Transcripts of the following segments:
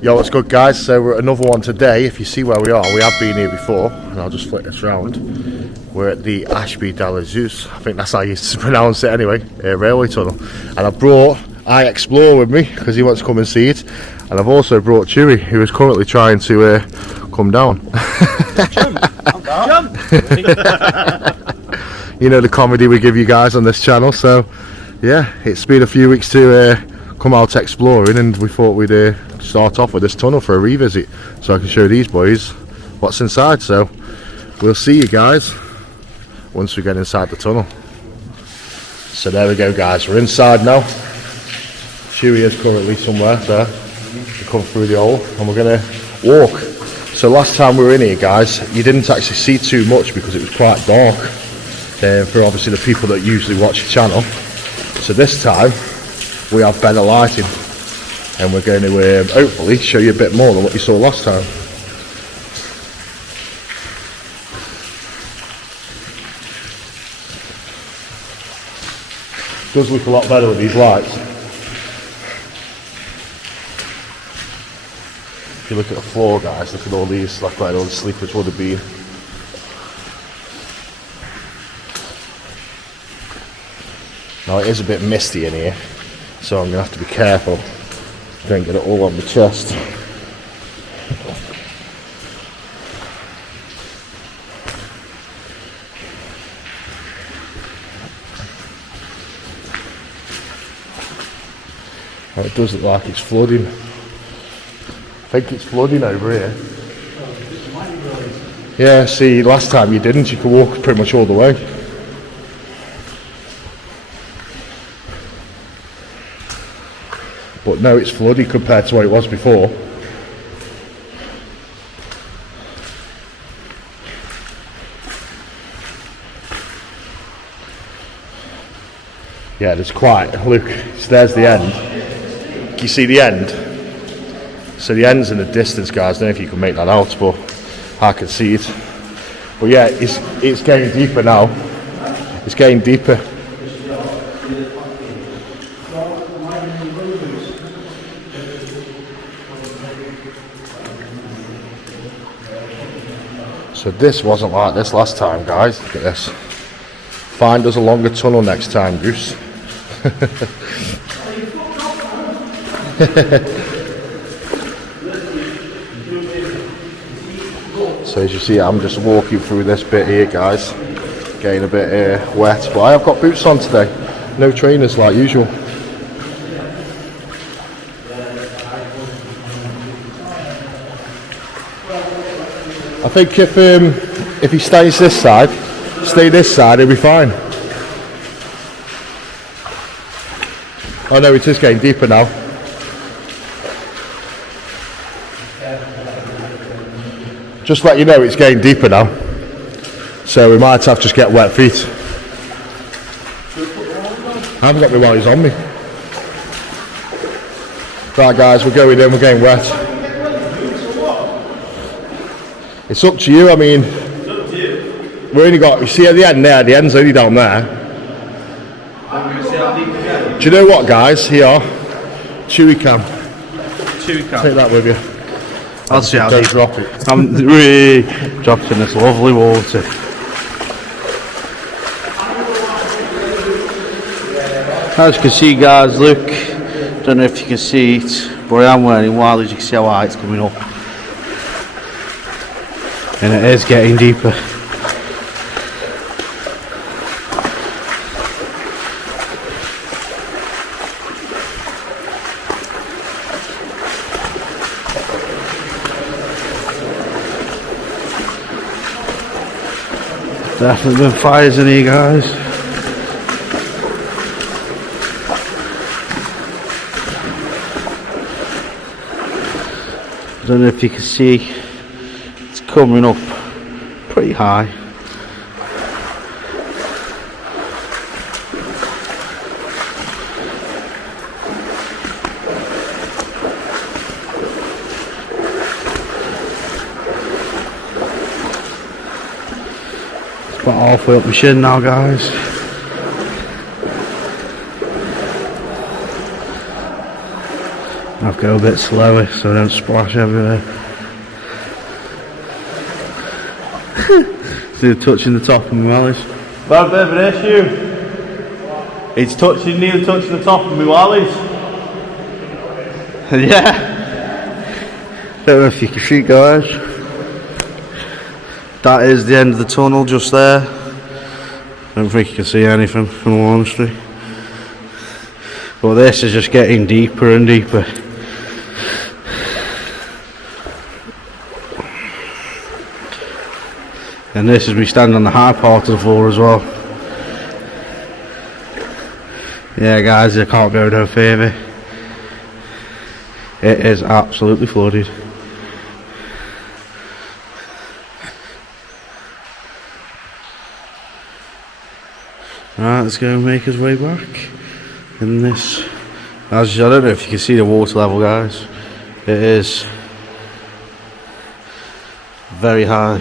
Yo, what's good guys? So we're at another one today. If you see where we are, we have been here before, and I'll just flip this round. We're at the Ashby-de-la-Zouch, I think that's how you pronounce it anyway, railway tunnel. And I brought Explore with me because he wants to come and see it. And I've also brought Chewy, who is currently trying to come down. Jump! You know the comedy we give you guys on this channel, so yeah, it's been a few weeks to come out exploring, and we thought we'd start off with this tunnel for a revisit so I can show these boys what's inside. So we'll see you guys once we get inside the tunnel. So there we go guys, we're inside now. Chewy is currently somewhere there to come through the hole, and we're gonna walk. So last time we were in here guys, you didn't actually see too much because it was quite dark for obviously the people that usually watch the channel. So this time we have better lighting, and we're going to hopefully show you a bit more than what you saw last time. It does look a lot better with these lights. If you look at the floor guys, look at all these, like where all the sleepers would have been. Now it is a bit misty in here, so I'm going to have to be careful. Don't get it all on my chest. Well, it does look like it's flooding. I think it's flooding over here. Yeah, see, last time you didn't. You could walk pretty much all the way. But no, it's flooded compared to what it was before. Yeah, there's quite, look, there's the end. Can you see the end? So the end's in the distance guys, I don't know if you can make that out, but I can see it. But yeah, it's getting deeper now. It's getting deeper. So this wasn't like this last time guys, look at this. Find us a longer tunnel next time, Goose. So as you see, I'm just walking through this bit here guys, getting a bit wet, but I have got boots on today, no trainers like usual. I think if he stays this side, he'll be fine. Oh no, it is getting deeper now. Just let you know it's getting deeper now. So we might have to just get wet feet. I haven't got my wellies on me. Right guys, we're going in, we're getting wet. It's up to you, I mean, we only got, you see at the end there, the end's only down there. Do you know what guys, here, Chewy cam. Take that with you. I'll see how Don't drop it. I'm really dropped in this lovely water. As you can see guys, look, don't know if you can see it, but I am wearing wild, as you can see how high it's coming up. And it is getting deeper. Definitely been fires in here guys. Don't know if you can see, it's coming up pretty high. It's about halfway up my shin now guys. I'll go a bit slower so I don't splash everywhere. See, touching the top of my wallies. Bad bit of an issue. It's nearly touching the top of my wallies. Yeah. Don't know if you can see, guys. That is the end of the tunnel just there. Don't think you can see anything, in all honesty. But this is just getting deeper and deeper. And this is we stand on the high part of the floor as well. Yeah guys, I can't go no further. It is absolutely flooded. Right, let's go and make his way back. In this, I don't know if you can see the water level, guys. It is very high.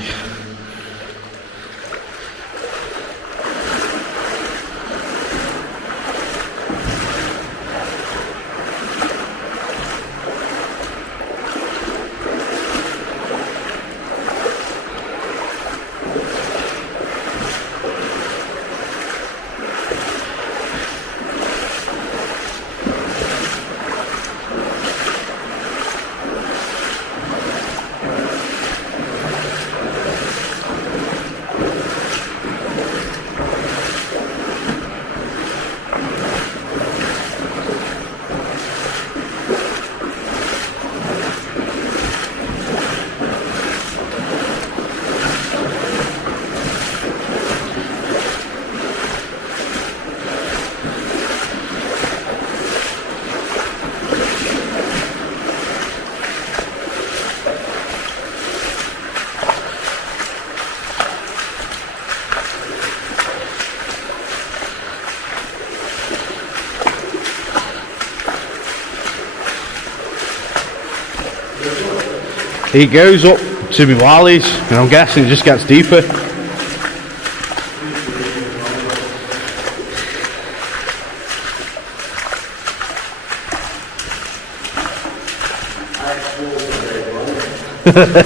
He goes up to my wallies, and I'm guessing it just gets deeper.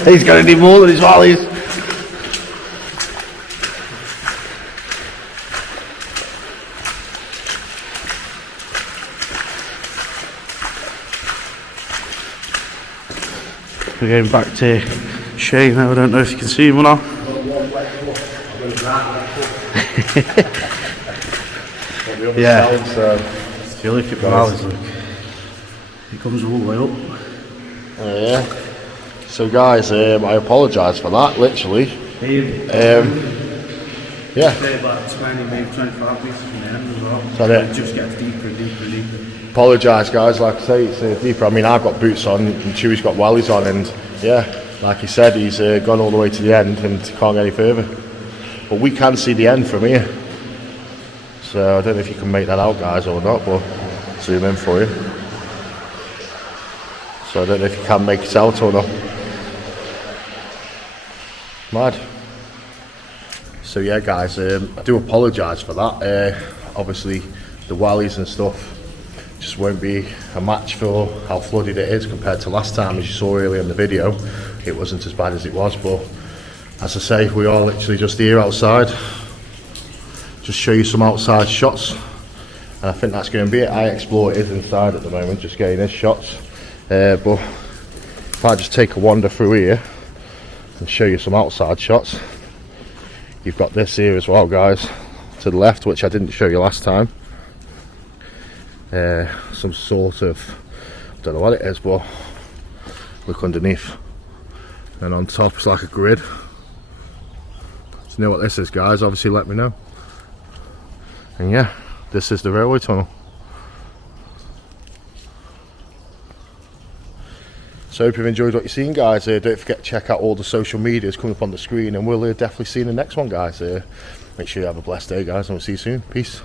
He's going to need more than his wallies. We're going back to Shano. I don't know if you can see him or not. Yeah. If you look at the valleys, look, it comes all the way up. Yeah. So guys, I apologise for that. Literally. Yeah. About 20, maybe 25 metres from the end as well. So it just gets deeper and deeper and deeper. Apologise guys, like I say, it's deeper. I mean, I've got boots on and Chewie's got wellies on, and yeah, like he said, he's gone all the way to the end and can't get any further. But we can see the end from here. So I don't know if you can make that out guys or not, but zoom in for you. So I don't know if you can make it out or not. Mad. So yeah guys, I do apologise for that. Obviously the wellies and stuff just won't be a match for how flooded it is compared to last time. As you saw earlier in the video, it wasn't as bad as it was, but as I say, we are literally just here outside. Just show you some outside shots, and I think that's going to be it. I explore it is inside at the moment, just getting his shots, but if I just take a wander through here and show you some outside shots, you've got this here as well guys, to the left, which I didn't show you last time. Some sort of, I don't know what it is, but look underneath, and on top it's like a grid. So you know what this is guys, obviously let me know. And yeah, this is the railway tunnel. So hope you've enjoyed what you've seen guys. Don't forget to check out all the social medias coming up on the screen, and we'll definitely see you in the next one guys. Make sure you have a blessed day guys, and we'll see you soon. Peace.